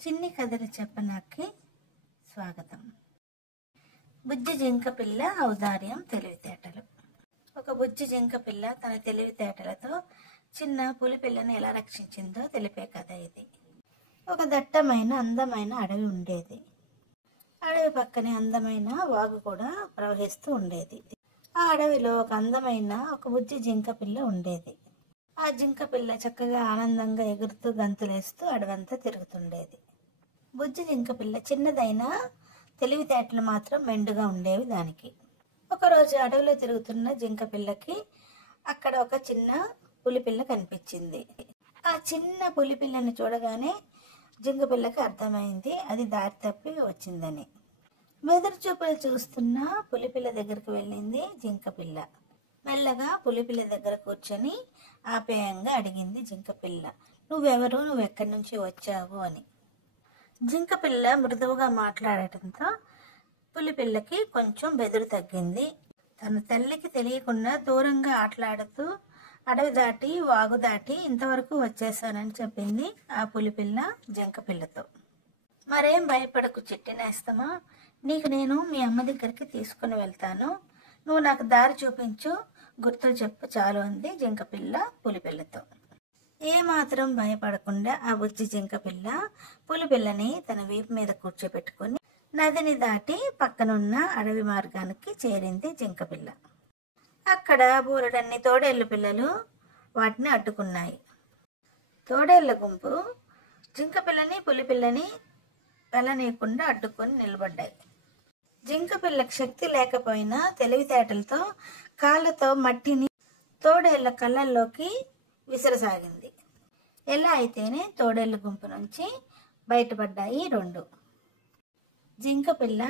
చిన్ని కథలు చెప్పనాకి స్వాగతం. బుజ్జి జింక పిల్ల ఔదార్యం తెలివితేటలు. ఒక బుజ్జి జింక పిల్ల తన తెలివితేటలతో చిన్న పులి పిల్లను ఎలా రక్షించిందో తెలిపే కథ ఇది. ఒక దట్టమైన అందమైన అడవి ఉండేది. అడవి పక్కనే అందమైన వాగు కూడా ప్రవహిస్తూ ఉండేది. ఆ అడవిలో ఒక బుజ్జి జింక పిల్ల ఉండేది. ఆ జింక పిల్ల చక్కగా ఆనందంగా ఎగురుతూ గంతులేస్తూ అడవంతా తిరుగుతుండేది. బుజ్జి జింక పిల్ల చిన్నదైనా తెలివితేటలు మాత్రం మెండుగా ఉండేవి దానికి. ఒకరోజు అడవిలో తిరుగుతున్న జింక పిల్లకి అక్కడ ఒక చిన్న పులిపిల్ల కనిపించింది. ఆ చిన్న పులిపిల్లని చూడగానే జింక పిల్లకి అర్థమైంది అది దారి తప్పి వచ్చిందని. బెదురు చూపులు చూస్తున్న పులిపిల్ల దగ్గరికి వెళ్ళింది జింక పిల్ల. మెల్లగా పులిపిల్ల దగ్గర కూర్చొని ఆప్యాయంగా అడిగింది జింక పిల్ల, నువ్వెవరు, నువ్వెక్కడి నుంచి వచ్చావు అని. జింక పిల్ల మృదువుగా మాట్లాడటంతో పులిపిల్లకి కొంచెం బెదురు తగ్గింది. తన తల్లికి తెలియకుండా దూరంగా ఆటలాడుతూ అడవి దాటి వాగు దాటి ఇంతవరకు వచ్చేసానని చెప్పింది ఆ పులిపిల్ల జింక పిల్లతో. మరేం భయపడకు చిట్టినేస్తమా, నీకు నేను మీ అమ్మ దగ్గరికి తీసుకుని వెళ్తాను, నువ్వు నాకు దారి చూపించు, గుర్తులు చెప్పు చాలు అంది జింక పిల్ల పులిపిల్లతో. ఏమాత్రం భయపడకుండా ఆ బుజ్జి జింక పిల్ల పులిపిల్లని తన వీపు మీద కూర్చోబెట్టుకుని నదిని దాటి పక్కనున్న అడవి మార్గానికి చేరింది జింక పిల్ల. అక్కడ బూరడన్ని తోడేళ్ల పిల్లలు వాటిని అడ్డుకున్నాయి. తోడేళ్ల గుంపు జింక పిల్లని పులిపిల్లని వెళ్ళనీయకుండా అడ్డుకొని నిలబడ్డాయి. జింక పిల్లకి శక్తి లేకపోయినా తెలివితేటలతో కాళ్ళతో మట్టిని తోడేళ్ల కళ్ళల్లోకి విసరసాగింది. ఎలా అయితేనే తోడేళ్ల గుంపు నుంచి బయటపడ్డాయి రెండు. జింక పిల్ల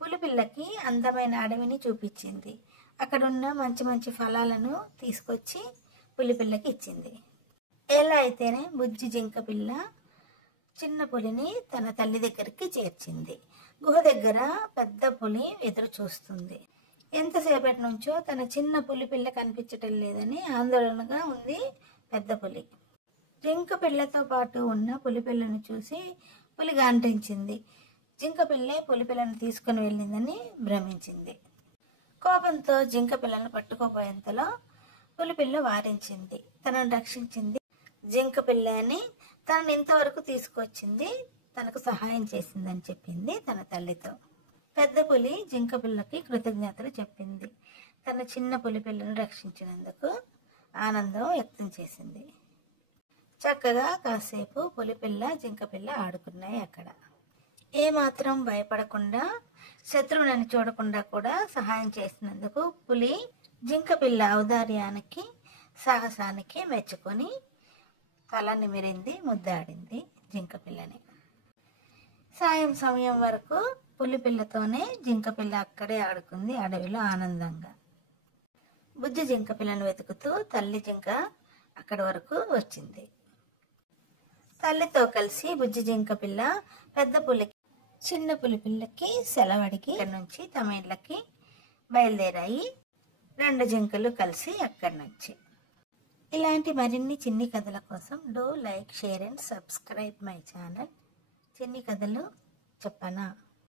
పులిపిల్లకి అందమైన అడవిని చూపించింది. అక్కడున్న మంచి మంచి ఫలాలను తీసుకొచ్చి పులిపిల్లకి ఇచ్చింది. ఎలా అయితేనే బుజ్జి జింక పిల్ల చిన్న పులిని తన తల్లి దగ్గరికి చేర్చింది. గుహ దగ్గర పెద్ద పులి ఎదురు చూస్తుంది. ఎంతసేపటి నుంచో తన చిన్న పులి పిల్ల కనిపించటం లేదని ఆందోళనగా ఉంది పెద్ద పులి. జింక పిల్లతో పాటు ఉన్న పులిపిల్లను చూసి పులి గాంటించింది. జింక పిల్లే పులిపిల్లను తీసుకుని వెళ్ళిందని భ్రమించింది. కోపంతో జింక పిల్లను పట్టుకోపోయేంతలో పులిపిల్ల వారించింది, తనను రక్షించింది. జింక పిల్ల అని తనని ఇంతవరకు తీసుకొచ్చింది, తనకు సహాయం చేసిందని చెప్పింది తన తల్లితో. పెద్ద పులి జింక పిల్లకి కృతజ్ఞతలు చెప్పింది. తన చిన్న పులి పిల్లను రక్షించినందుకు ఆనందం వ్యక్తం చేసింది. చక్కగా కాసేపు పులిపిల్ల జింక పిల్ల ఆడుకున్నాయి. అక్కడ ఏమాత్రం భయపడకుండా శత్రువులను చూడకుండా కూడా సహాయం చేసినందుకు పులి జింక పిల్ల ఔదార్యానికి సాహసానికి మెచ్చుకొని తల నిమిరింది, ముద్దాడింది జింక పిల్లని. సాయం సమయం వరకు పులిపిల్లతోనే జింక పిల్ల అక్కడే ఆడుకుంది అడవిలో ఆనందంగా. బుజ్జి జింక పిల్లను వెతుకుతూ తల్లి జింక అక్కడి వరకు వచ్చింది. తల్లితో కలిసి బుజ్జి జింక పిల్ల పెద్ద పులికి చిన్న పులిపిల్లకి సెలవడికి అక్కడి నుంచి తమ ఇళ్ళకి బయలుదేరాయి రెండు జింకలు కలిసి అక్కడి నుంచి. ఇలాంటి మరిన్ని చిన్ని కథల కోసం do like, share and subscribe my channel చిన్ని కథలు చెప్పనా.